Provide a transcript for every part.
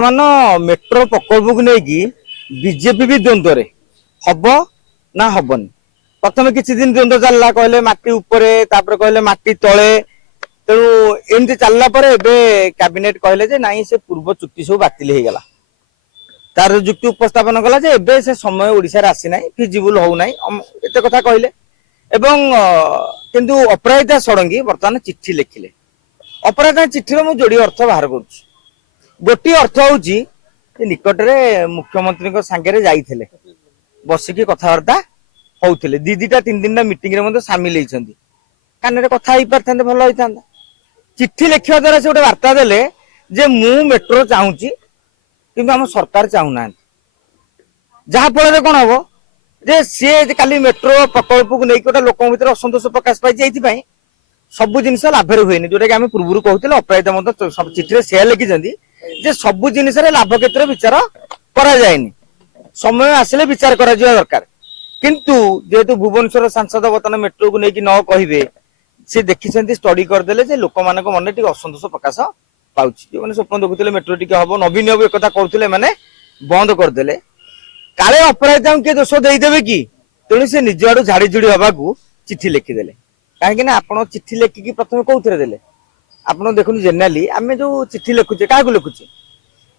मान मेट्रो प्रकल्प को लेकिन बीजेपी भी द्वंद्व हम ना हबन। प्रथम किसी दिन द्वंद्व चलला कहले माटी उपरे तापर कहले माटी तले तेणु एमती चलला पर एबे कैबिनेट कहले जे नाही से पूर्व चुक्ति सब बातिल हो गला तार युक्ति उपस्थापन कला जे एबे से समय ओडिसा रे आसी नाही फिजिबल हो नाही एते कथा कहले एवं किंतु अपराजिता षडंगी वर्तमान चिट्ठी लिखिले। अपराजिता चिट्ठी रो मु जोड़ी अर्थ बाहर करूची। गोटी अर्थ होची निकटरे मुख्यमंत्री को सांगे जाइथिले बसिकी कथबार्ता होउथिले दीदीटा तीन दिन मीटिंग रे मते शामिल होइछंती कानरे कथा होई परथांते भलो होइतांता। चिट्ठी लिखिया द्वारा से गोटे वार्ता देले जे मु मेट्रो चाहूची किंतु हम सरकार चाहू ना जहा फल कोन हबो जे सी काली मेट्रो प्रकल्प को नहीं गोटे लोक भीतर असंतोष प्रकाश पाई जाइथिबाई सब जिनिस लाभर हुएनि जोटा कि आम पूर्व कहते अपराजिता सब चिठी से लिखिं जे सब जिनिस लाभ क्षेत्र विचार करा जाएनि समय आसिले विचार करा दरकार किंतु जेहेतु भुवनेश्वर सांसद बर्तमान मेट्रो को लेकिन न कहे सी देखी स्टडी करदे जे लोक मान मन टी असंतोष प्रकाश पाँच जो मैंने स्वप्न देखुले मेट्रो टी हम नवीन हम एक करुले मैंने बंद करदे काले अपराजिता किए दोष देदेवे कि तेणु से निज आड़ झाड़ी जुड़ी हवा चिट्ठी लिखिदेले कहीं आप चिट्ठी लिखिकी प्रथम कौन देले आप देखुन जेनेराली आम जो चिट्ठी लिखुचे क्या लिखुचे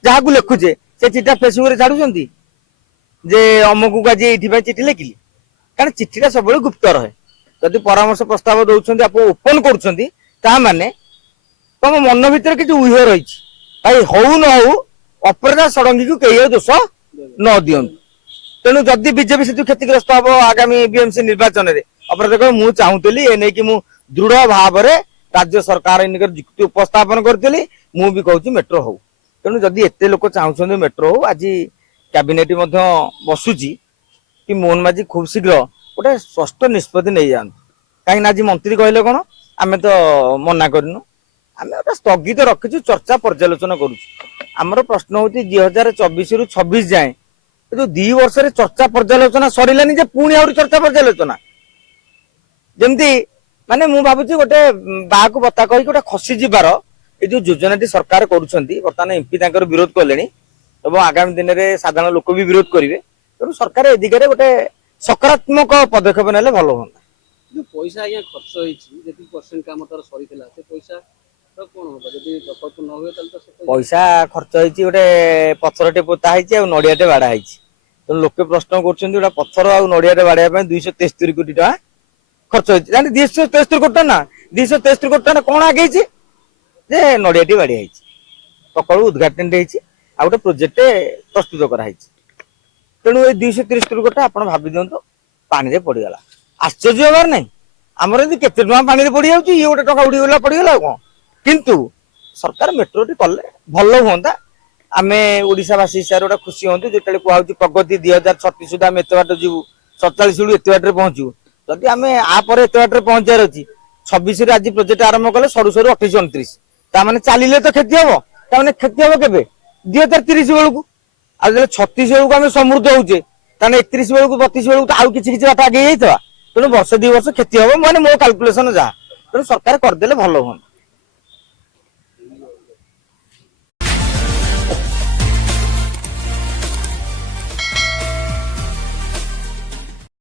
जहाँ को लिखुचे से चिठा फेसबुक छाड़ुं जे अमुक आज ये चिठी लिखिली कारण चिठीटा सब गुप्त रहे जदि परामर्श प्रस्ताव दौरान आप ओपन कर तुम मन भर किसी उह रही भाई हौ न हौ अपराजिता षडंगी को कई दोष न दिंतु तेणु जदि बीजेपी से क्षतिग्रस्त हम आगामी बीएमसी निर्वाचन में अपराजिता मुझे चाहूली एने कि दृढ़ भाव में राज्य सरकार युक्ति उपस्थापन करी मुझे कहूँ मेट्रो हो तेणु जदि एत लोक चाहते मेट्रो हो आज कैबिनेट बसुची कि मोहन माझी खूब शीघ्र गोटे स्पष्ट निष्पत्ति नहीं जातु कहीं आज मंत्री कहले कौन आम तो मना करनु आम गोटे स्थगित रखीचु चर्चा पर्यालोचना करुर प्रश्न हूँ 2024 रु 26 जाए जो 2 वर्ष चर्चा पर्यालोचना सरिलानी जे पुणी आउरी चर्चा पर्यालोचना जमती माने मु भाबुची गोटे बाकु बता कही गोटे खसी जिबार ए जो योजनाटी सरकार करूछंती वर्तमान एमपी तांकर विरोध कलेनी एवं आगामी दिन में साधारण लोक भी विरोध करेंगे तेणु सरकार ए दिगरे गोटे सकारात्मक पदक्षेप नेले भलो होता जो पैसा आज्ञा खर्च होइछि जेति परसेंट काम तर सरीथिला से पैसा तो कोन होबा जदि प्रकल्प न होय तल तो पैसा खर्च होइछि गोटे पत्थरटे पोता होइछि आ नडियाटे बाडा होइछि तो लोके प्रश्न करछन्ती गोटे पत्थर आ नडियाटे बाडा पय 273 कोटी टका खर्च होइछि जानि 273 कोटी ना 273 कोटी टका कोन आगेछि जे नडियाटी बाडी होइछि प्रकल्प उद्घाटन होइछि आ गोटे प्रोजेक्ट प्रस्तुत कराई तेणु ये 230 कोटी आप भावी दिंतु पानी रे पड़गला आश्चर्य हबार नहीं आमर केते टका पानी रे पड़ी जाउची ये गोटे टका उड़ीगला पड़गला कौन किंतु सरकार मेट्रो टी कले भल हुंता आम ओडिशावासी हिसाब गोटे खुशी हूँ जो कहूँ प्रगति 2036 सुधा आम एत बाट जीवु 47 एत बाटे पहुंचू जदि आम आपर एत बाटे पहुंचार अच्छी 26 आज प्रोजेक्ट आरंभ कले सरू सरू 28 29 ताने चलिए तो क्षति हम ताने क्षति हम के 2030 बेलू आ 36 बेलू आम समृद्ध होचे 31 बेलू 32 बेलू आउ किसी बाट आगे जाइए तेणु वर्ष 2 वर्ष क्षति हम मैंने मो काल्कुलेसन जहाँ तेणु सरकार करदे भल हुआ।